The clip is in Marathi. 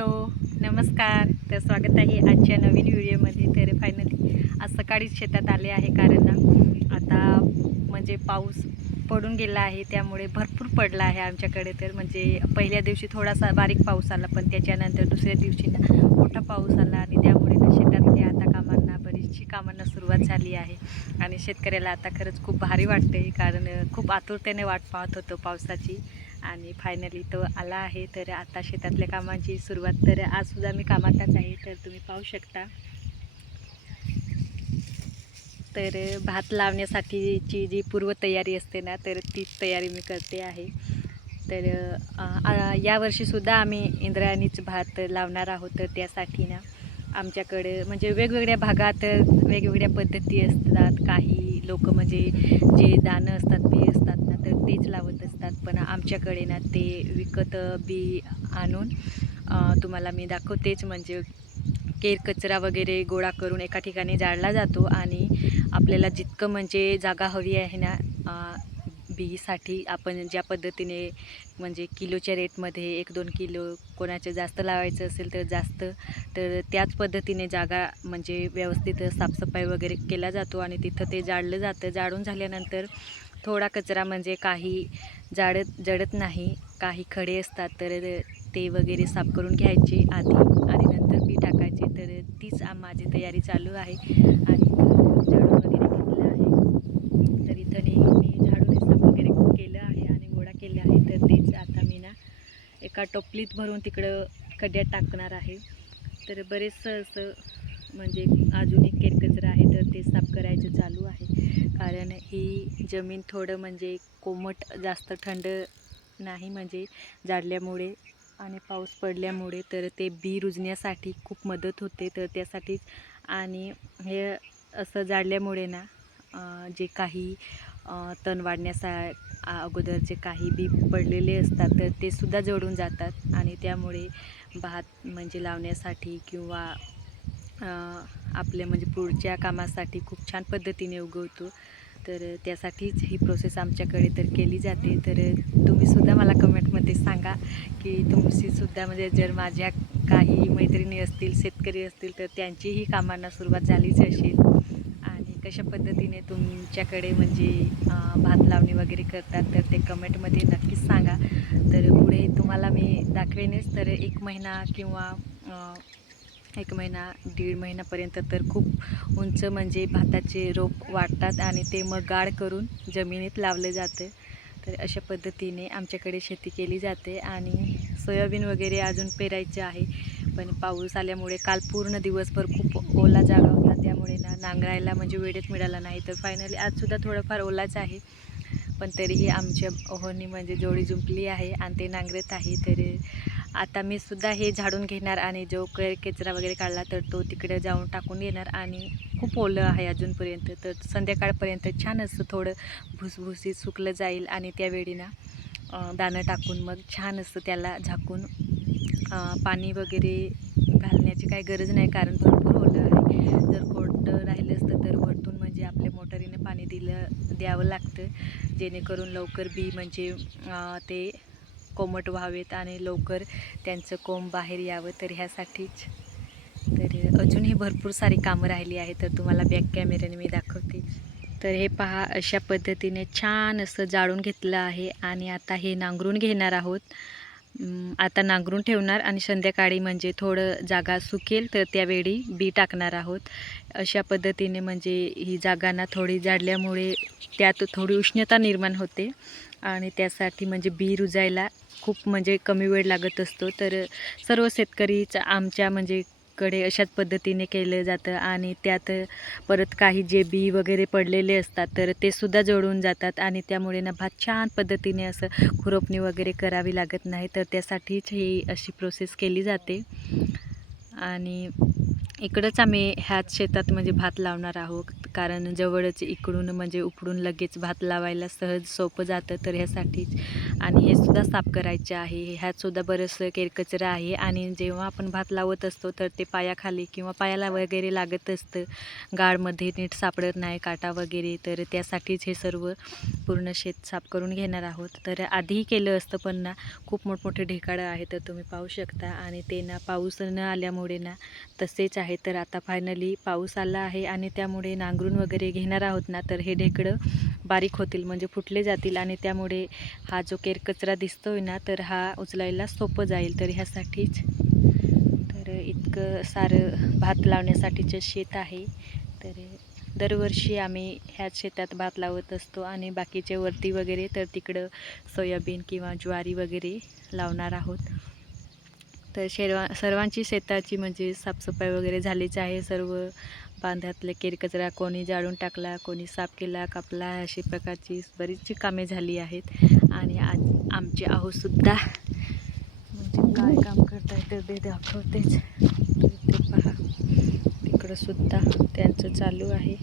हॅलो, नमस्कार. तर स्वागत आहे आजच्या नवीन व्हिडिओमध्ये. तर फायनली आज सकाळीच शेतात आले आहे, कारण ना आता म्हणजे पाऊस पडून गेला आहे, त्यामुळे भरपूर पडला आहे आमच्याकडे. तर म्हणजे पहिल्या दिवशी थोडासा बारीक पाऊस आला, पण त्याच्यानंतर दुसऱ्या दिवशी ना मोठा पाऊस आला आणि त्यामुळे ना शेतातल्या आता कामांना बरीचशी कामांना सुरुवात झाली आहे. आणि शेतकऱ्याला आता खरंच खूप भारी वाटते, कारण खूप आतुरतेने वाट पाहत होतो पावसाची आणि फायनली तो आला आहे. तर आता शेतातल्या कामांची सुरुवात, तर आजसुद्धा मी कामातच आहे, तर तुम्ही पाहू शकता. तर भात लावण्यासाठीची जी पूर्वतयारी असते ना, तर तीच तयारी मी करते आहे. तर यावर्षीसुद्धा आम्ही इंद्रायणीच भात लावणार आहोत. तर त्यासाठी ना आमच्याकडे म्हणजे वेगवेगळ्या भागात वेगवेगळ्या पद्धती असतात. काही लोक म्हणजे जे दाणं असतात, बी असतात ना, तर तेच लावत असतात. पण आमच्याकडे ना ते विकत बी आणून तुम्हाला मी दाखवतेच. म्हणजे केर कचरा वगैरे गोळा करून एका ठिकाणी जाळला जातो आणि आपल्याला जितकं म्हणजे जागा हवी आहे ना बीसाठी, आपण ज्या पद्धतीने म्हणजे किलोच्या रेटमध्ये 1-2 किलो, कोणाचं जास्त लावायचं असेल तर जास्त, तर त्याच पद्धतीने जागा म्हणजे व्यवस्थित साफसफाई वगैरे केला जातो आणि तिथं ते जाळलं जातं. जाळून झाल्यानंतर थोडा कचरा म्हणजे काही जळत नाही, काही खडे असतात, तर ते वगैरे साफ करून घ्यायचे आधी आणि नंतर बी टाकायचे. तर तीच माझी तयारी चालू आहे आणि झाडून वगैरे घेतलं आहे. तर इथं मी झाडून साफ वगैरे केलं आहे आणि गोळा केलं आहे. तर तेच आता मी ना एका टोपलीत भरून तिकडं खड्ड्यात टाकणार आहे. तर बरेचसं असं म्हणजे अजून एक केरकचरा आहे, तर ते साफ करायचं चालू आहे. कारण ही जमीन थोडं म्हणजे कोमट, जास्त थंड नाही म्हणजे जाळल्यामुळे आणि पाऊस पडल्यामुळे, तर ते बी रुजण्यासाठी खूप मदत होते. तर त्यासाठीच आणि हे असं जाळल्यामुळे ना जे काही तण वाढण्यासा अगोदर जे काही बी पडलेले असतात, तर ते सुद्धा जळून जातात आणि त्यामुळे भात म्हणजे लावण्यासाठी किंवा आपल्या म्हणजे पुढच्या कामासाठी खूप छान पद्धतीने उगवतो. तर त्यासाठीच ही प्रोसेस आमच्याकडे तर केली जाते. तर तुम्हीसुद्धा मला कमेंटमध्ये सांगा की तुमचीसुद्धा म्हणजे जर माझ्या काही मैत्रिणी असतील, शेतकरी असतील, तर त्यांचीही कामांना सुरुवात झालीच असेल आणि कशा पद्धतीने तुमच्याकडे म्हणजे भात लावणी वगैरे करतात, तर ते कमेंटमध्ये नक्कीच सांगा. तर पुढे तुम्हाला मी दाखवेनच. तर 1 महिना किंवा 1 महिना 1.5 महिन्यापर्यंत तर खूप उंच म्हणजे भाताचे रोप वाढतात आणि ते मग गाढ करून जमिनीत लावलं जातं. तर अशा पद्धतीने आमच्याकडे शेती केली जाते आणि सोयाबीन वगैरे अजून पेरायचं आहे. पण पाऊस आल्यामुळे काल पूर्ण दिवसभर खूप ओला जागा होता, त्यामुळे ना नांगरायला म्हणजे वेळच मिळाला नाही. तर फायनली आजसुद्धा थोडंफार ओलाच आहे, पण तरीही आमच्या ओहोनी म्हणजे जोडी जुंपली आहे आणि ते नांगरत आहे. तर आता मी सुद्धा हे झाडून घेणार आणि जो कचरा वगैरे काढला तर तो तिकडे जाऊन टाकून येणार. आणि खूप ओलं आहे अजूनपर्यंत, तर संध्याकाळपर्यंत छान असं थोडं भुसभुशीत सुकलं जाईल आणि त्यावेळी ना दाणं टाकून मग छान असं त्याला झाकून पाणी वगैरे घालण्याची काही गरज नाही, कारण भरपूर ओलं आहे. जर कोरडं राहिलं असतं तर वरतून म्हणजे आपल्या मोटरीने पाणी द्यावं लागतं, जेणेकरून लवकर बी म्हणजे ते कोमट व्हावेत आणि लवकर त्यांचं कोंब बाहेर यावं. तर ह्यासाठीच. तर अजूनही भरपूर सारी कामं राहिली आहेत, तर तुम्हाला बॅक कॅमेऱ्याने मी दाखवते. तर हे पहा, अशा पद्धतीने छान असं जाळून घेतलं आहे आणि आता हे नांगरून घेणार आहोत. आता नांगरून ठेवणार आणि संध्याकाळी म्हणजे थोडं जागा सुकेल तर त्यावेळी बी टाकणार आहोत. अशा पद्धतीने म्हणजे ही जागा ना थोडी जाळल्यामुळे त्यात थोडी उष्णता निर्माण होते आणि त्यासाठी म्हणजे बी रुजायला खूप म्हणजे कमी वेळ लागत असतो. तर सर्व शेतकरीच आमच्या म्हणजे कडे अशाच पद्धतीने केलं जातं आणि त्यात परत काही जे बी वगैरे पडलेले असतात, तर ते सुद्धा जळून जातात आणि त्यामुळे ना भात छान पद्धतीने असं खुरपणी वगैरे करावी लागत नाही. तर त्यासाठीच ही अशी प्रोसेस केली जाते. आणि इकडंच आम्ही ह्याच शेतात म्हणजे भात लावणार आहोत, कारण जवळच इकडून म्हणजे उपडून लगेच भात लावायला सहज सोपं जातं. तर ह्यासाठीच आणि हे सुद्धा साफ करायचे आहे. ह्यात सुद्धा बरंचसं केरकचरा आहे आणि जेव्हा आपण भात लावत असतो तर ते पायाखाली किंवा पायाला वगैरे लागत असतं, गाळमध्ये नीट सापडत नाही काटा वगैरे. तर त्यासाठीच हे सर्व पूर्ण शेत साफ करून घेणार आहोत. तर आधीही केलं असतं पण ना खूप मोठमोठे ढेकाळं आहे, तर तुम्ही पाहू शकता. आणि ते ना पाऊस न आल्यामुळे ना तसेच आहे. तर आता फायनली पाऊस आला आहे आणि त्यामुळे नांगरून वगैरे घेणार आहोत ना, तर हे ढेकळं बारीक होतील म्हणजे फुटले जातील आणि त्यामुळे हा जो केरकचरा दिसतोय ना, तर हा उचलायला सोपं जाईल. तर ह्यासाठीच तर इतकं सारं भात लावण्यासाठीचं शेत आहे. तर दरवर्षी आम्ही ह्याच शेतात भात लावत असतो आणि बाकीचे वरती वगैरे तर तिकडं सोयाबीन किंवा ज्वारी वगैरे लावणार आहोत. तर सर्वांची शेताची म्हणजे साफसफाई वगैरे झालीच आहे. सर्व बांधातले केरकचरा कोणी जाळून टाकला, कोणी साफ केला, कापला, अशी प्रकारची बरीचशी कामे झाली आहेत. आणि आज आमचे आहोसुद्धा म्हणजे काय काम करताय तर ते दाखवतेच. तर ते पहा, तिकडं सुद्धा त्यांचं चालू आहे.